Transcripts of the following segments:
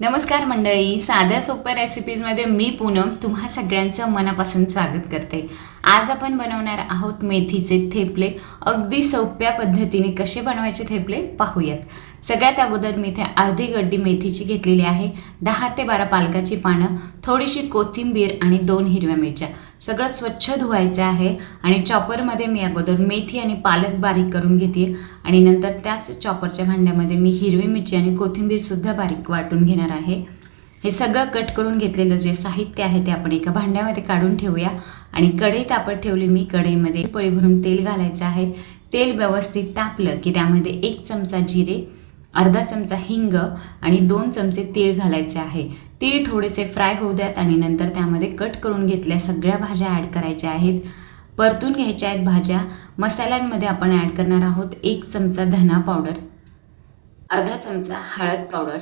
नमस्कार मंडळी साध्या सोप्या रेसिपीजमध्ये मी पूनम तुम्हा सगळ्यांचं मनापासून स्वागत करते. आज आपण बनवणार आहोत मेथीचे थेपले. अगदी सोप्या पद्धतीने कसे बनवायचे थेपले पाहूयात. सगळ्यात अगोदर मी इथे अर्धी गड्डी मेथीची घेतलेली आहे. दहा ते बारा पालकाची पानं थोडीशी कोथिंबीर आणि दोन हिरव्या मिरच्या. सगळं स्वच्छ धुवायचं आहे आणि चॉपरमध्ये मी अगोदर मेथी आणि पालक बारीक करून घेते. आणि नंतर त्याच चॉपरच्या भांड्यामध्ये मी हिरवी मिरची आणि कोथिंबीरसुद्धा बारीक वाटून घेणार आहे. हे सगळं कट करून घेतलेलं जे साहित्य आहे ते आपण एका भांड्यामध्ये काढून ठेवूया. आणि कढई तापत ठेवली मी कढईमध्ये पळी भरून तेल घालायचं आहे. तेल व्यवस्थित तापलं की त्यामध्ये एक चमचा जिरे अर्धा चमचा हिंग आणि दोन चमचे तीळ घालायचे आहे. तीळ थोडेसे फ्राय होऊ द्यात आणि नंतर त्यामध्ये कट करून घेतल्या सगळ्या भाज्या ॲड करायच्या आहेत. परतून घ्यायच्या आहेत भाज्या. मसाल्यांमध्ये आपण ॲड करणार आहोत एक चमचा धना पावडर अर्धा चमचा हळद पावडर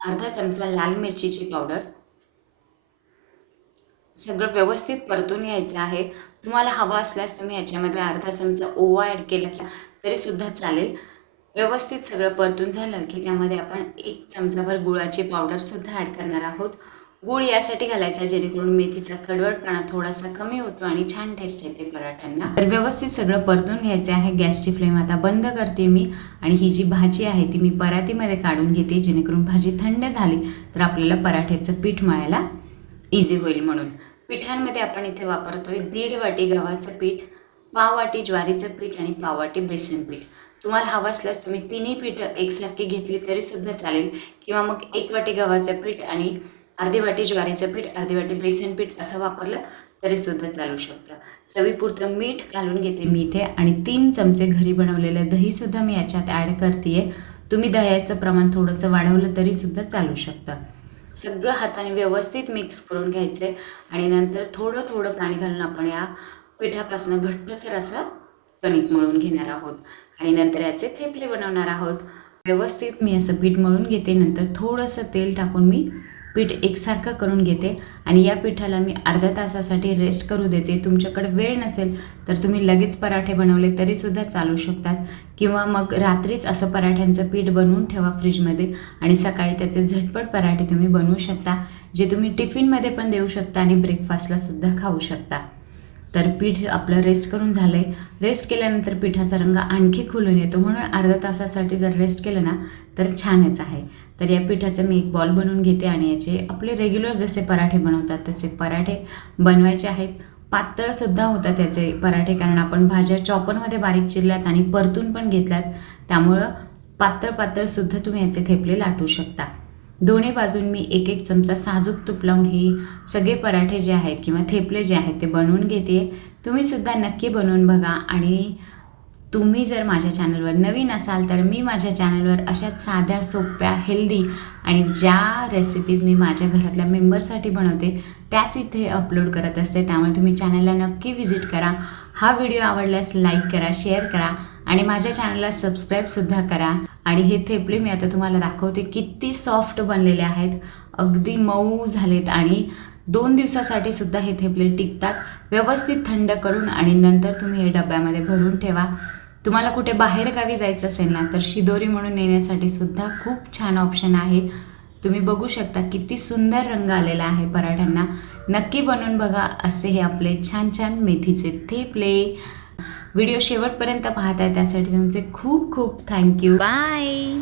अर्धा चमचा लाल मिरचीची पावडर. सगळं व्यवस्थित परतून घ्यायचं आहे. तुम्हाला हवं असल्यास तुम्ही याच्यामध्ये अर्धा चमचा ओवा ॲड केला तरीसुद्धा चालेल. व्यवस्थित सगळं परतून झालं की त्यामध्ये आपण एक चमचाभर गुळाची पावडरसुद्धा ॲड करणार आहोत. गुळ यासाठी घालायचा जेणेकरून मेथीचा कडवटपणा थोडासा कमी होतो आणि छान टेस्ट येते पराठ्यांना. तर व्यवस्थित सगळं परतून घ्यायचं आहे. गॅसची फ्लेम आता बंद करते मी आणि ही जी भाजी आहे ती मी परातीमध्ये काढून घेते. जेणेकरून भाजी थंड झाली तर आपल्याला पराठ्याचं पीठ मळायला इझी होईल म्हणून. पिठांमध्ये आपण इथे वापरतोय दीड वाटी गव्हाचं पीठ पाव वाटी ज्वारीचं पीठ आणि पाव वाटी बेसन पीठ. तुम्हाला हवं असल्यास तुम्ही तिन्ही पीठं एकसारखी घेतली तरीसुद्धा चालेल. किंवा मग एक वाटी गव्हाचं पीठ आणि अर्धी वाटी ज्वारीचं पीठ अर्धी वाटी बेसन पीठ असं वापरलं तरीसुद्धा चालू शकतं. चवीपुरतं मीठ घालून घेते मी इथे आणि तीन चमचे घरी बनवलेलं दहीसुद्धा मी याच्यात ॲड करते तुम्ही दह्याचं प्रमाण थोडंसं वाढवलं तरीसुद्धा चालू शकतं. सगळं हाताने व्यवस्थित मिक्स करून घ्यायचं आहे आणि नंतर थोडं थोडं पाणी घालून आपण या पिठापासून घट्टसर असं कणिक मळून घेणार आहोत. आणि नंतर याचे थेपले बनवणार आहोत. व्यवस्थित मी असं पीठ मळून घेते. नंतर थोडंसं तेल टाकून मी पीठ एकसारखं करून घेते. आणि या पिठाला मी अर्ध्या तासासाठी रेस्ट करू देते. तुमच्याकडे वेळ नसेल तर तुम्ही लगेच पराठे बनवले तरीसुद्धा चालू शकतात. किंवा मग रात्रीच असं पराठ्यांचं पीठ बनवून ठेवा फ्रीजमध्ये. आणि सकाळी त्याचे झटपट पराठे तुम्ही बनवू शकता. जे तुम्ही टिफिनमध्ये पण देऊ शकता आणि ब्रेकफास्टलासुद्धा खाऊ शकता. तर पीठ आपलं रेस्ट करून झालं आहे रेस्ट केल्यानंतर पिठाचा रंग आणखी खुलून येतो. म्हणून अर्धा तासासाठी जर रेस्ट केलं ना तर छानच आहे. तर या पिठाचं मी एक बॉल बनवून घेते आणि याचे आपले रेग्युलर जसे पराठे बनवतात तसे पराठे बनवायचे आहेत. पातळसुद्धा होतात त्याचे पराठे कारण आपण भाज्या चॉपरमध्ये बारीक चिरल्यात आणि परतून पण घेतल्यात. त्यामुळं पातळ पातळसुद्धा तुम्ही याचे थेपले लाटू शकता. दोन्ही बाजून मी एक एक चमचा साजूक तूप लावून ही सगळे पराठे जे आहेत किंवा थेपले जे आहेत ते बनवून घेते. तुम्हीसुद्धा नक्की बनवून बघा आणि तुम्ही जर माझ्या चॅनलवर नवीन असाल तर मी माझ्या चॅनलवर अशाच साध्या सोप्या हेल्दी आणि ज्या रेसिपीज मी माझ्या घरातल्या मेंबरसाठी बनवते त्याच इथे अपलोड करत असते. त्यामुळे तुम्ही चॅनलला नक्की व्हिजिट करा. हा व्हिडिओ आवडल्यास लाईक करा शेअर करा. आणि माझ्या चॅनलला सबस्क्राईबसुद्धा करा. आणि हे थेपले मी आता तुम्हाला दाखवते किती सॉफ्ट बनलेले आहेत. अगदी मऊ झालेत आणि दोन दिवसासाठी सुद्धा हे थेपले टिकतात. व्यवस्थित थंड करून आणि नंतर तुम्ही हे डब्यामध्ये भरून ठेवा. तुम्हाला कुठे बाहेरगावी जायचं असेल ना तर शिदोरी म्हणून नेण्यासाठी सुद्धा खूप छान ऑप्शन आहे. तुम्ही बघू शकता किती सुंदर रंग आलेला आहे पराठ्यांना. नक्की बनवून बघा असे हे आपले छान छान मेथीचे थेपले. व्हिडिओ शेवटपर्यंत पाहताय. त्यासाठी तुमचे खूप खूप थँक्यू. बाय.